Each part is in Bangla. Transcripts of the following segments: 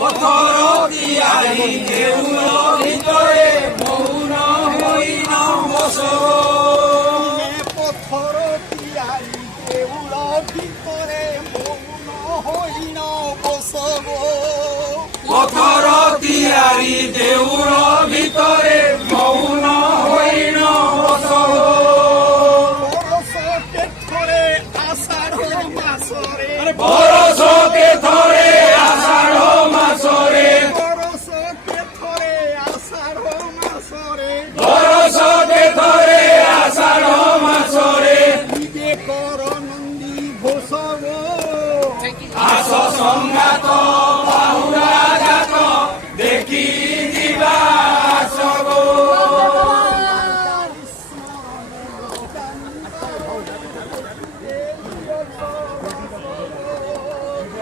পথর তিয়ারি দেউল ভিতরে মৌন হইন বস পথর তিয়ারি দেউল ভিতরে মৌন হইন বস পথর তিয়ারি দেউল ভিতরে মৌন হইন বস বরষকে থরে আষাঢ় মাসরে বরষকে থরে আষাঢ় মাসরে বরষকে থরে আষাঢ় মাসরে বরষকে থরে আষাঢ় মাসরে নিজে কর নন্দী ঘোষ আস সংঘাত বাহুরা জাত দেখি ଯିବା ଆସ ଗୋ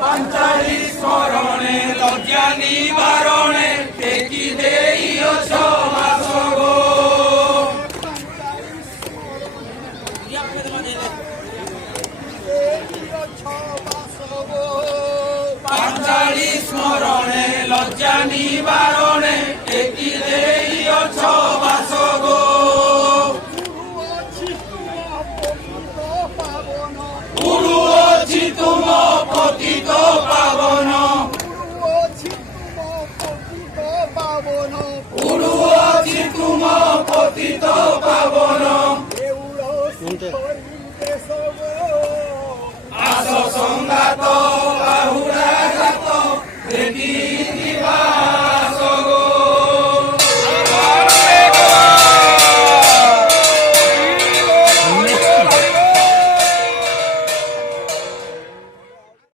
ପାଞ୍ଚାଳି ସ୍ମରଣେ ଲଜ୍ଜା ନିବାରଣେ ଟେକି ଦେଇଅଛ ମାସ ଗୋ ପାଞ୍ଚାଳି ସ୍ମରଣେ ଲଜ୍ଜା ନିବାରଣେ ଟେକି ଦେଇଅଛ ମାସ ଗୋ ଗୁରୁ ଅଛି ତୁମ